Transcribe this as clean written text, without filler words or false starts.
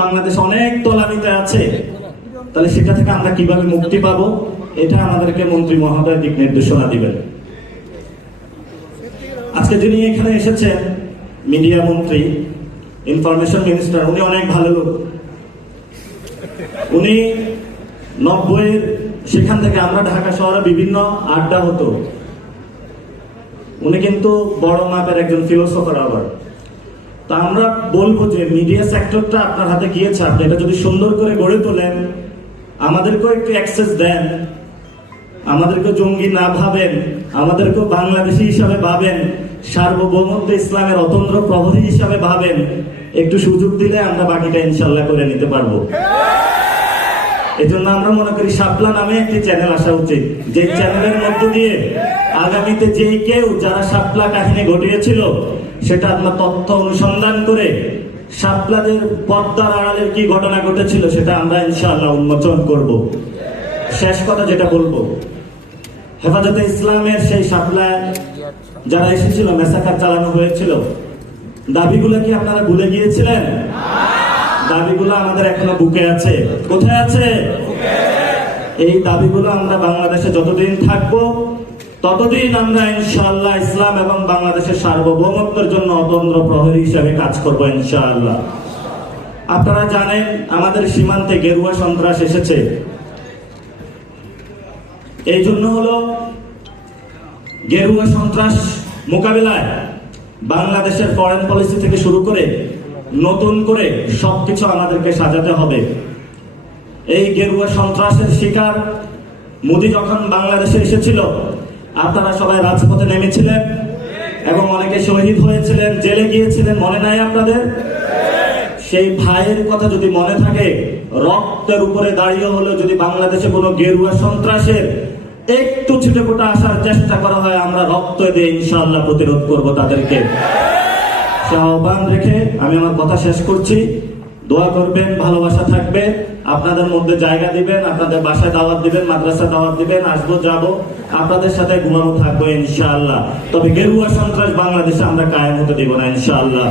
বাংলাদেশ অনেক তলানিতে আছে, তাহলে সেটা থেকে আমরা কিভাবে মুক্তি পাবো, এটা আমাদেরকে মন্ত্রী মহোদয় দিক নির্দেশনা দিবেন। আজকে যিনি এখানে এসেছেন মিডিয়া মন্ত্রী, ইনফরমেশন মিনিস্টার, উনি অনেক ভালো লোক। উনি 90-এর সেখান থেকে আমরা ঢাকা শহরে বিভিন্ন আড্ডা হতো, উনি কিন্তু বড় মাপের একজন ফিলোসফার। আবার তা আমরা বলবো যে মিডিয়া সেক্টরটা আপনার হাতে গিয়েছে, আপনি এটা যদি সুন্দর করে গড়ে তোলেন, আমাদেরকেও একটু অ্যাক্সেস দেন, আমাদেরকে জঙ্গি না ভাবেন, আমাদেরকেও বাংলাদেশি হিসাবে ভাবেন, সার্বভৌমত্ব ইসলামের অতন্ত্র প্রহরী হিসাবে ভাবেন, একটু সুযোগ দিলে আমরা বাকিটা ইনশাল্লাহ করে নিতে পারবো। এই জন্য আমরা মনে করি শাপলা নামে একটি চ্যানেল আসা উচিত, যে চ্যানেলের মধ্য দিয়ে আগামীতে যে কেউ যারা শাপলা কাহিনী ঘটিয়েছিল সেটা আপনার তথ্য অনুসন্ধান করে শাপলাদের পর্দার আড়ালের কি ঘটনা ঘটেছিল সেটা আমরা ইনশাআল্লাহ উন্মোচন করব। শেষ কথা যেটা বলবো, হেফাজতে ইসলামের সেই শাপলায় যারা এসেছিল, মেসাকার চালানো হয়েছিল, দাবিগুলো কি আপনারা ভুলে গিয়েছিলেন? দাবিগুলো আমাদের এখনো বুকে আছে। কোথায় আছে? এই দাবিগুলো আমরা বাংলাদেশে যতদিন থাকবো ততদিন আমরা ইনশাআল্লাহ ইসলাম এবং বাংলাদেশের সার্বভৌমত্বের জন্য অতন্ত্র প্রহরী হিসাবে কাজ করবো ইনশাআল্লাহ। আপনারা জানেন আমাদের সীমান্তে গেরুয়া সন্ত্রাস এসেছে, এই জন্য হলো গেরুয়া সন্ত্রাস মোকাবিলায় বাংলাদেশের ফরেন পলিসি থেকে শুরু করে নতুন করে সবকিছু আমাদেরকে সাজাতে হবে। এই গেরুয়া সন্ত্রাসের শিকার মোদি যখন বাংলাদেশে এসেছিল, আপনারা সবাই রাজপথে নেমেছিলেন এবং অনেকে শহীদ হয়েছিলেন, জেলে গিয়েছিলেন, মনে নাই আপনাদের? সেই ভাইয়ের কথা যদি মনে থাকে, রক্তের উপরে দাঁড়িয়ে হলো যদি বাংলাদেশে কোনো গেরুয়া সন্ত্রাসের একটু ছিটেফোঁটা আসার চেষ্টা করা হয়, আমরা রক্ত দিয়ে ইনশাআল্লাহ প্রতিরোধ করব তাদেরকে। আহ্বান রেখে আমি আমার কথা শেষ করছি। দোয়া করবেন, ভালোবাসা থাকবে, আপনাদের মধ্যে জায়গা দিবেন, আপনাদের বাসায় দাওয়াত দিবেন, মাদ্রাসা দাওয়াত দিবেন, আসবো যাবো, আপনাদের সাথে ঘুমানো থাকবো ইনশাআল্লাহ। তবে গেরুয়া সন্ত্রাস বাংলাদেশে আমরা কায়েম হতে দিব না ইনশাআল্লাহ।